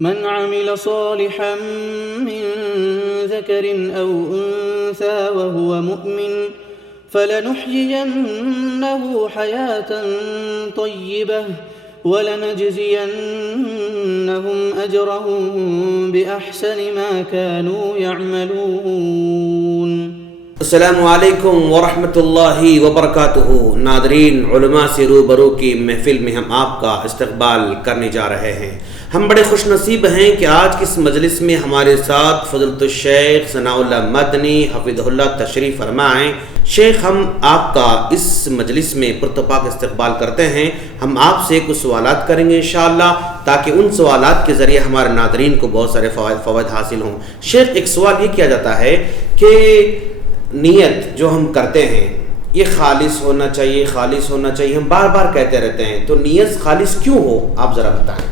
من عمل صالحا من ذكر أو أنثى وهو مؤمن فلنحيينه حياة طيبة ولنجزينهم أجرهم بأحسن ما كانوا يعملون. السلام علیکم ورحمۃ اللہ وبرکاتہ. ناظرین، علماء سے روبرو کی محفل میں ہم آپ کا استقبال کرنے جا رہے ہیں. ہم بڑے خوش نصیب ہیں کہ آج کی اس مجلس میں ہمارے ساتھ فضیلۃ الشیخ ثناء اللہ مدنی حفظہ اللہ تشریف فرما ہیں. شیخ، ہم آپ کا اس مجلس میں پرتپاک استقبال کرتے ہیں. ہم آپ سے کچھ سوالات کریں گے انشاءاللہ، تاکہ ان سوالات کے ذریعے ہمارے ناظرین کو بہت سارے فوائد حاصل ہوں. شیخ، ایک سوال یہ کیا جاتا ہے کہ نیت جو ہم کرتے ہیں یہ خالص ہونا چاہیے، خالص ہونا چاہیے، ہم بار بار کہتے رہتے ہیں، تو نیت خالص کیوں ہو، آپ ذرا بتائیں.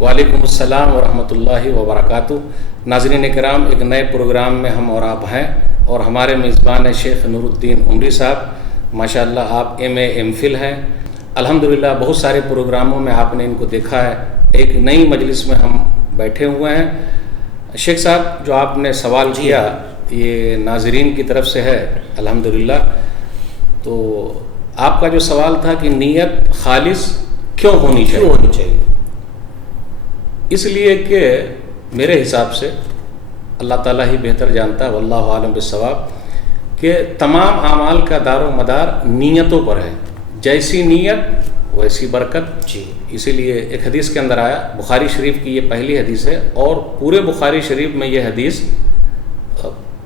وعلیکم السلام ورحمۃ اللہ وبرکاتہ. ناظرین کرام، ایک نئے پروگرام میں ہم اور آپ ہیں، اور ہمارے میزبان ہیں شیخ نور الدین عمری صاحب. ماشاءاللہ آپ ایم فل ہیں. الحمدللہ بہت سارے پروگراموں میں آپ نے ان کو دیکھا ہے. ایک نئی مجلس میں ہم بیٹھے ہوئے ہیں. شیخ صاحب، جو آپ نے سوال کیا یہ ناظرین کی طرف سے ہے الحمدللہ. تو آپ کا جو سوال تھا کہ نیت خالص کیوں ہونی چاہیے، اس لیے کہ میرے حساب سے اللہ تعالیٰ ہی بہتر جانتا ہے، واللہ عالم بالصواب، کہ تمام اعمال کا دار و مدار نیتوں پر ہے. جیسی نیت ویسی برکت. اسی لیے ایک حدیث کے اندر آیا، بخاری شریف کی یہ پہلی حدیث ہے، اور پورے بخاری شریف میں یہ حدیث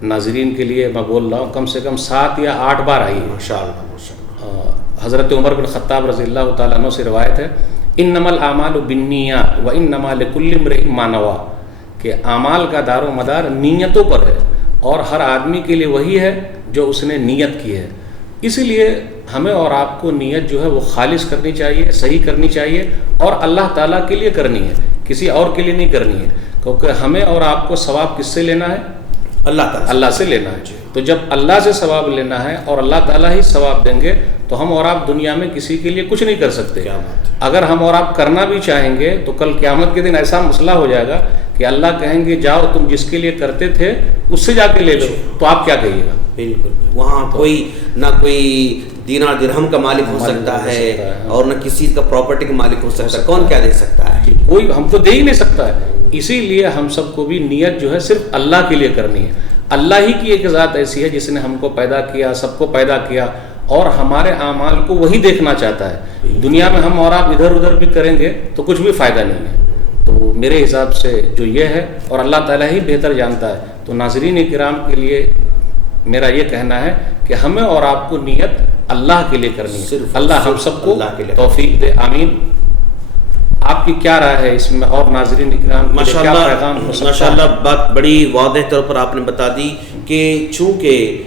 ناظرین کے لیے میں بول رہا ہوں کم سے کم 7 یا 8 بار آئی ہے. ماشاءاللہ. حضرت عمر بن خطاب رضی اللہ تعالیٰ عنہ سے روایت ہے، انما الاعمال بالنیات وانما لکل امرئ ما نوی، کہ اعمال کا دار و مدار نیتوں پر ہے، اور ہر آدمی کے لیے وہی ہے جو اس نے نیت کی ہے. اسی لیے ہمیں اور آپ کو نیت جو ہے وہ خالص کرنی چاہیے، صحیح کرنی چاہیے، اور اللہ تعالیٰ کے لیے کرنی ہے، کسی اور کے لیے نہیں کرنی ہے. کیونکہ ہمیں اور آپ کو ثواب کس سے لینا ہے؟ اللہ سے لینا ہے. تو جب اللہ سے ثواب لینا ہے اور اللہ تعالیٰ ہی ثواب دیں گے، تو ہم اور آپ دنیا میں کسی کے لیے کچھ نہیں کر سکتے. اگر ہم اور آپ کرنا بھی چاہیں گے تو کل قیامت کے دن ایسا مسئلہ ہو جائے گا کہ اللہ کہیں گے جاؤ تم جس کے لیے کرتے تھے اس سے جا کے لے لو، تو آپ کیا کہیے گا؟ بالکل. وہاں کوئی دینار درہم کا مالک ہو سکتا ہے، اور نہ کسی کا پراپرٹی کا مالک ہو سکتا ہے. کون کیا دے سکتا ہے؟ کوئی ہم کو دے ہی نہیں سکتا ہے. اسی لیے ہم سب کو بھی نیت جو ہے صرف اللہ کے لیے کرنی ہے. اللہ ہی کی ایک ذات ایسی ہے جس نے ہم کو پیدا کیا، سب کو پیدا کیا، اور ہمارے اعمال کو وہی دیکھنا چاہتا ہے. دنیا میں ہم اور آپ ادھر ادھر بھی کریں گے تو کچھ بھی فائدہ نہیں ہے. تو میرے حساب سے جو یہ ہے، اور اللہ تعالیٰ ہی بہتر جانتا ہے. تو ناظرین کرام کے لیے میرا یہ کہنا ہے کہ ہمیں اور آپ کو نیت اللہ کے لیے کرنی ہے. اللہ ہم سب کو توفیق دے، آمین. آپ کی کیا رائے ہے اس میں؟ اور ناظرین کرام ماشاءاللہ بات بڑی واضح طور پر آپ نے بتا دی کہ چونکہ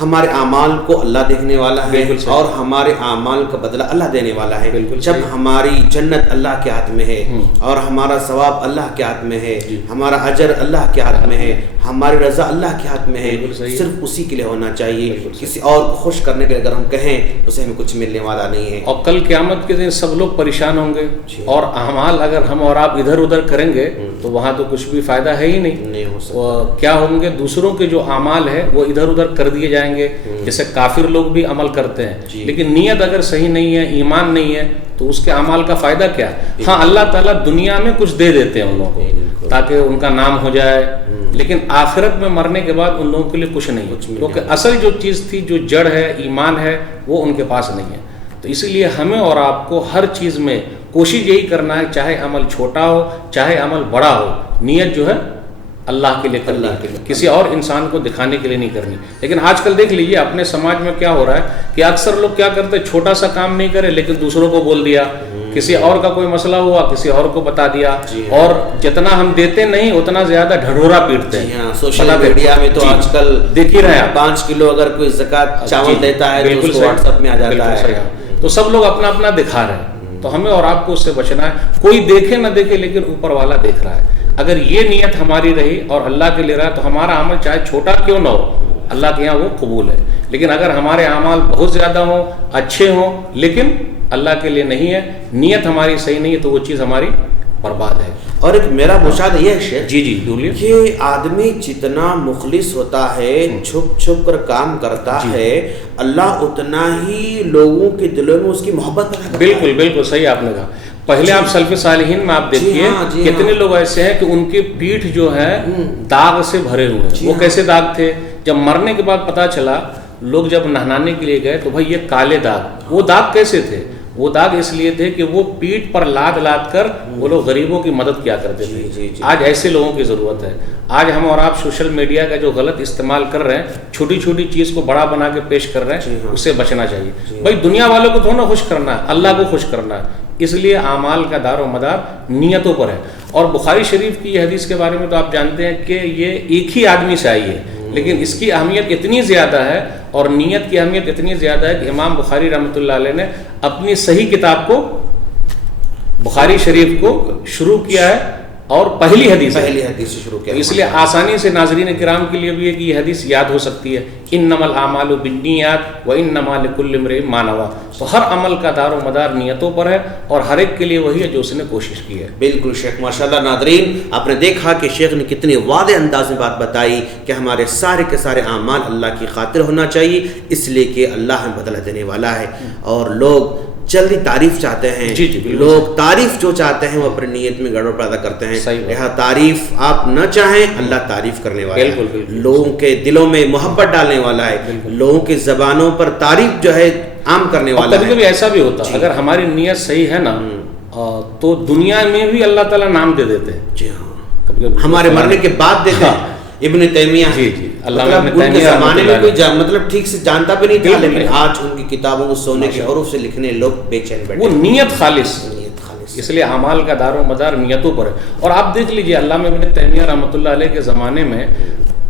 ہمارے اعمال کو اللہ دیکھنے والا ہے، اور ہمارے اعمال کا بدلہ اللہ دینے والا ہے. جب ہماری جنت اللہ کے ہاتھ میں ہے، اور ہمارا ثواب اللہ کے ہاتھ میں ہے، ہمارا اجر اللہ کے ہاتھ میں ہے، ہماری رضا اللہ کے ہاتھ میں ہے، صرف اسی کے لیے ہونا چاہیے. کسی اور کو خوش کرنے کے لیے اگر ہم کہیں اسے ہمیں کچھ ملنے والا نہیں ہے. اور کل قیامت کے دن سب لوگ پریشان ہوں گے، اور اعمال اگر ہم اور آپ ادھر ادھر کریں گے تو وہاں تو کچھ بھی فائدہ ہے ہی نہیں. کیا ہوں گے؟ دوسروں کے جو اعمال ہے وہ ادھر ادھر کر دیے جائیں گے. جیسے کافر لوگ بھی عمل کرتے ہیں، لیکن نیت اگر صحیح نہیں ہے، ایمان نہیں ہے، تو اس کے اعمال کا فائدہ کیا؟ ہاں، اللہ تعالیٰ دنیا میں کچھ دے دیتے ہیں ان لوگوں کو تاکہ ان کا نام ہو جائے، لیکن آخرت میں مرنے کے بعد ان لوگوں کے لیے کچھ نہیں، کیونکہ اصل جو چیز تھی، جو جڑ ہے، ایمان ہے، وہ ان کے پاس نہیں ہے. تو اسی لیے ہمیں اور آپ کو ہر چیز میں کوشش یہی کرنا ہے، چاہے عمل چھوٹا ہو چاہے عمل بڑا ہو، نیت جو ہے اللہ کے لیے کرنا ہے، کسی اور انسان کو دکھانے کے لیے نہیں کرنی. لیکن آج کل دیکھ لیجیے اپنے سماج میں کیا ہو رہا ہے کہ اکثر لوگ کیا کرتے ہیں، چھوٹا سا کام نہیں کرے لیکن دوسروں کو بول دیا، کسی اور کا کوئی مسئلہ ہوا کسی اور کو بتا دیا، اور جتنا ہم دیتے نہیں اتنا زیادہ ڈھڈورا پیٹتے ہیں. سوشل میڈیا میں تو آج کل دیکھ ہی رہے ہیں، 5 کلو اگر کوئی زکوٰۃ چاول دیتا ہے تو اس کو واٹس ایپ میں آ جاتا ہے. تو سب لوگ اپنا اپنا دکھا رہے ہیں. تو ہمیں اور آپ کو اس سے بچنا ہے. کوئی دیکھے نہ دیکھے لیکن اوپر والا دیکھ رہا ہے. اگر یہ نیت ہماری رہی اور اللہ کے لیے رہا تو ہمارا عمل چاہے چھوٹا کیوں نہ ہو اللہ کے یہاں وہ قبول ہے. لیکن اگر ہمارے اعمال بہت زیادہ ہوں، اچھے ہوں، لیکن اللہ کے لیے نہیں ہے، نیت ہماری صحیح نہیں ہے، تو وہ چیز ہماری برباد ہے. اور ایک میرا مشاہدہ یہ ہے شیخ، جی جی بولیے، کہ آدمی جتنا مخلص ہوتا ہے، چھپ چھپ کر کام کرتا ہے، اللہ اتنا ہی لوگوں کے دلوں میں اس کی محبت پیدا کرتا ہے۔ بالکل بالکل صحیح آپ نے کہا۔ پہلے آپ سلف صالحین میں آپ دیکھیے کتنے لوگ ایسے ہیں کہ ان کی پیٹھ جو ہے داغ سے بھرے ہوئے ہیں۔ وہ کیسے داغ تھے؟ جب مرنے کے بعد پتا چلا، لوگ جب نہلانے کے لیے گئے تو بھائی یہ کالے داغ، وہ داغ کیسے تھے؟ وہ داغ اس لیے تھے کہ وہ پیٹھ پر لاد لاد کر وہ لوگ غریبوں کی مدد کیا کرتے تھے۔ آج ایسے لوگوں کی ضرورت ہے۔ آج ہم اور آپ سوشل میڈیا کا جو غلط استعمال کر رہے ہیں، چھوٹی چھوٹی چیز کو بڑا بنا کے پیش کر رہے ہیں، اس سے بچنا چاہیے۔ بھائی دنیا والوں کو تھوڑا خوش کرنا ہے، اللہ کو خوش کرنا ہے، اس لیے اعمال کا دار و مدار نیتوں پر ہے۔ اور بخاری شریف کی یہ حدیث کے بارے میں تو آپ جانتے ہیں کہ یہ ایک ہی آدمی سے آئی ہے، لیکن اس کی اہمیت اتنی زیادہ ہے اور نیت کی اہمیت اتنی زیادہ ہے کہ امام بخاری رحمۃ اللہ علیہ نے اپنی صحیح کتاب کو، بخاری شریف کو شروع کیا ہے اور پہلی حدیث سے شروع کیا، اس لیے آسانی سے ناظرین کرام کے لیے بھی ہے کہ یہ حدیث یاد ہو سکتی ہے، انما الاعمال بالنیات وانما لکل امرئ ما نوى۔ تو ہر عمل کا دار و مدار نیتوں پر ہے اور ہر ایک کے لیے وہی ہے جو اس نے کوشش کی ہے۔ بالکل شیخ، ماشاءاللہ۔ ناظرین آپ نے دیکھا کہ شیخ نے کتنی واضح انداز میں بات بتائی کہ ہمارے سارے کے سارے اعمال اللہ کی خاطر ہونا چاہیے، اس لیے کہ اللہ ہمیں بدلہ دینے والا ہے۔ اور لوگ جلدی تعریف چاہتے ہیں، لوگ تعریف جو چاہتے ہیں وہ اپنی نیت میں گڑبڑ پیدا کرتے ہیں۔ یہاں تعریف آپ نہ چاہیں، اللہ تعریف کرنے والا ہے، لوگوں کے دلوں میں محبت ڈالنے والا ہے، لوگوں کی زبانوں پر تعریف جو ہے عام کرنے والا ہے۔ کبھی کبھی ایسا بھی ہوتا ہے، اگر ہماری نیت صحیح ہے نا تو دنیا میں بھی اللہ تعالیٰ نام دے دیتے ہیں۔ جی ہاں، ہمارے مرنے کے بعد دیتے ہیں۔ ابن تیمیہ، مطلب ان کے زمانے میں کوئی مطلب ٹھیک سے جانتا بھی نہیں تھا، لیکن آج ان کی کتابوں کو سونے کے حروف سے لکھنے لوگ بے چین بیٹھے۔ وہ نیت خالص، اس لیے اعمال کا دار و مدار نیتوں پر ہے۔ اور آپ دیکھ لیجئے علامہ ابن تیمیہ رحمۃ اللہ علیہ کے زمانے میں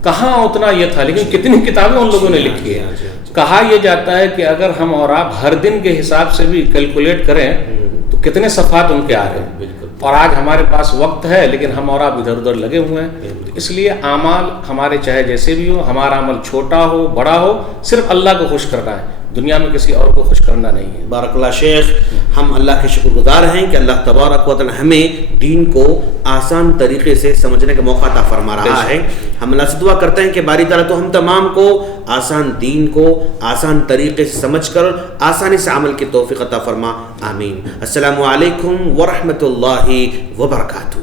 کہاں اتنا یہ تھا، لیکن کتنی کتابیں ان لوگوں نے لکھی ہیں۔ کہا یہ جاتا ہے کہ اگر ہم اور آپ ہر دن کے حساب سے بھی کیلکولیٹ کریں تو کتنے صفحات ان کے آ رہے ہیں۔ اور آج ہمارے پاس وقت ہے لیکن ہم اور آپ ادھر ادھر لگے ہوئے ہیں۔ اس لیے اعمال ہمارے چاہے جیسے بھی ہو، ہمارا عمل چھوٹا ہو بڑا ہو، صرف اللہ کو خوش کرنا ہے، دنیا میں کسی اور کو خوش کرنا نہیں ہے۔ بارک اللہ شیخ، ہم اللہ کے شکر گزار ہیں کہ اللہ تبارک و تعالی ہمیں دین کو آسان طریقے سے سمجھنے کا موقع عطا فرما رہا ہے۔ ہم اللہ سے دعا کرتے ہیں کہ باری تعالیٰ تو ہم تمام کو آسان دین کو آسان طریقے سے سمجھ کر آسانی سے عمل کی توفیق عطا فرما، آمین۔ السلام علیکم ورحمۃ اللہ وبرکاتہ۔